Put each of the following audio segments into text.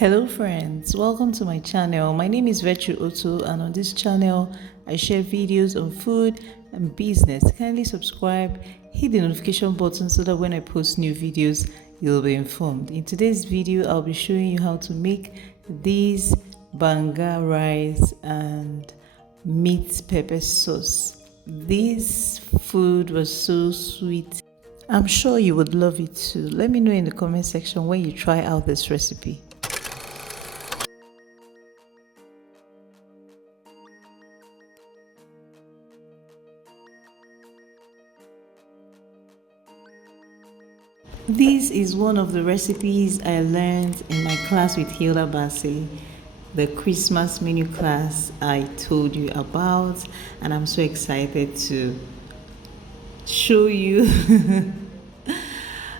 Hello friends, welcome to my channel. My name is Virtue Otto, and on this channel I share videos on food and business. Kindly subscribe, hit the notification button so that when I post new videos you'll be informed. In today's video I'll be showing you how to make these banga rice and meat pepper sauce. This food was so sweet. I'm sure you would love it too. Let me know in the comment section when you try out this recipe. This is one of the recipes I learned in my class with Hilda Bassey, the Christmas menu class I told you about, and I'm so excited to show you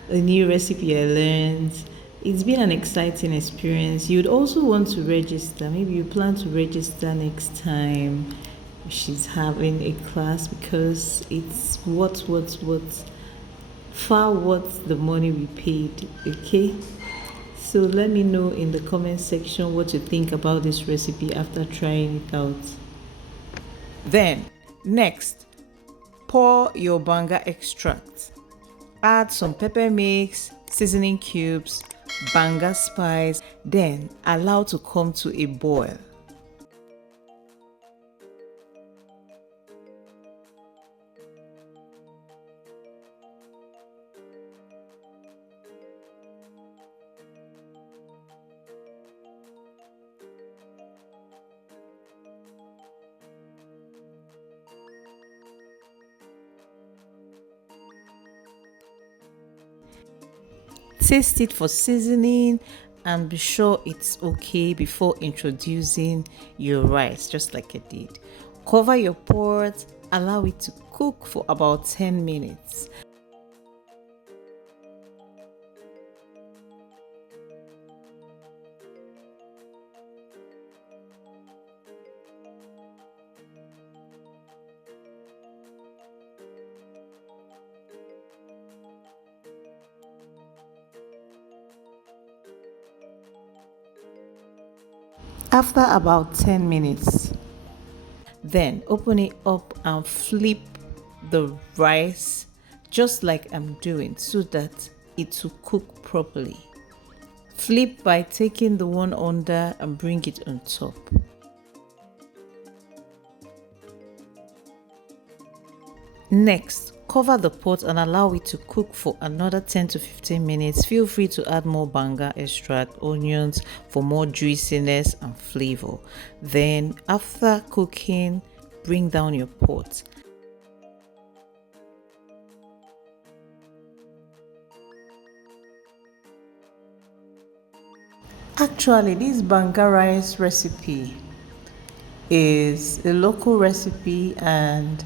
a new recipe I learned. It's been an exciting experience. You'd also want to register. Maybe you plan to register next time she's having a class, because it's far worth the money we paid. Okay, so let me know in the comment section what you think about this recipe after trying it out. Then next, pour your banga extract, add some pepper mix, seasoning cubes, banga spice, then allow to come to a boil. Taste it for seasoning and be sure it's okay before introducing your rice, just like I did. Cover your pot, allow it to cook for about 10 minutes. After about 10 minutes, then open it up and flip the rice just like I'm doing so that it will cook properly. Flip by taking the one under and bring it on top. Next, cover the pot and allow it to cook for another 10 to 15 minutes. Feel free to add more banga extract, onions for more juiciness and flavor. Then after cooking, bring down your pot. Actually, this banga rice recipe is a local recipe and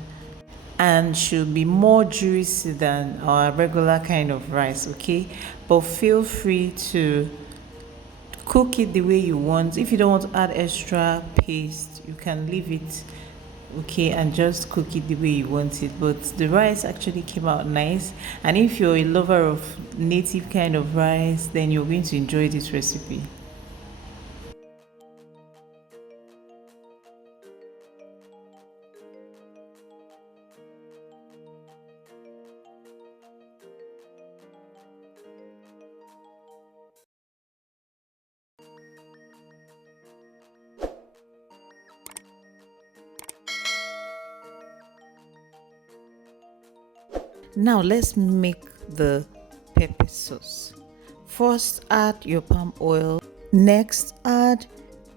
should be more juicy than our regular kind of rice, okay? But feel free to cook it the way you want. If you don't want to add extra paste, you can leave it, okay, and just cook it the way you want it. But the rice actually came out nice, and if you're a lover of native kind of rice, then you're going to enjoy this recipe. Now let's make the pepper sauce. First, add your palm oil. Next, add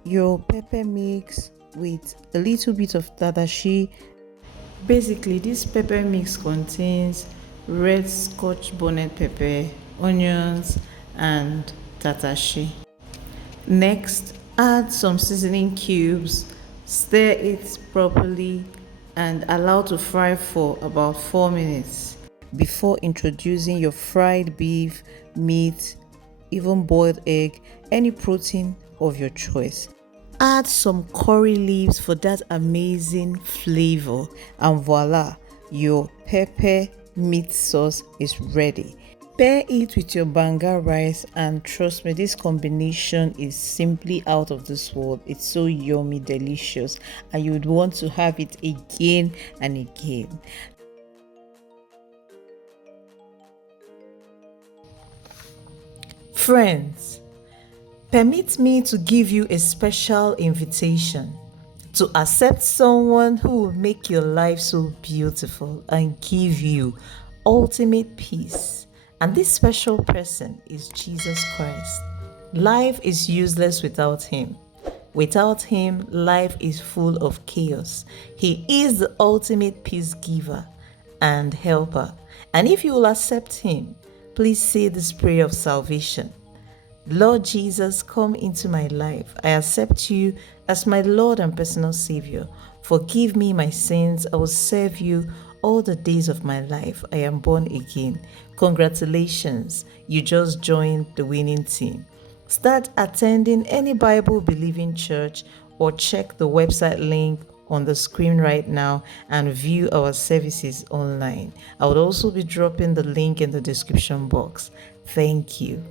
your pepper mix with a little bit of tadashi. Basically, this pepper mix contains red scotch bonnet pepper, onions, and tadashi. Next, add some seasoning cubes, stir it properly, and allow to fry for about 4 minutes before introducing your fried beef, meat, even boiled egg, any protein of your choice. Add some curry leaves for that amazing flavor, and voila, your pepper meat sauce is ready. Pair it with your banga rice, and trust me, this combination is simply out of this world. It's so yummy, delicious, and you would want to have it again and again. Friends, permit me to give you a special invitation to accept someone who will make your life so beautiful and give you ultimate peace. And this special person is Jesus Christ. Life is useless without him. Without him, life is full of chaos. He is the ultimate peace giver and helper. And if you will accept him, please say this prayer of salvation. Lord Jesus, come into my life. I accept you as my Lord and personal Savior. Forgive me my sins. I will serve you all the days of my life. I am born again. Congratulations, you just joined the winning team. Start attending any Bible-believing church or check the website link on the screen right now and view our services online. I would also be dropping the link in the description box. Thank you.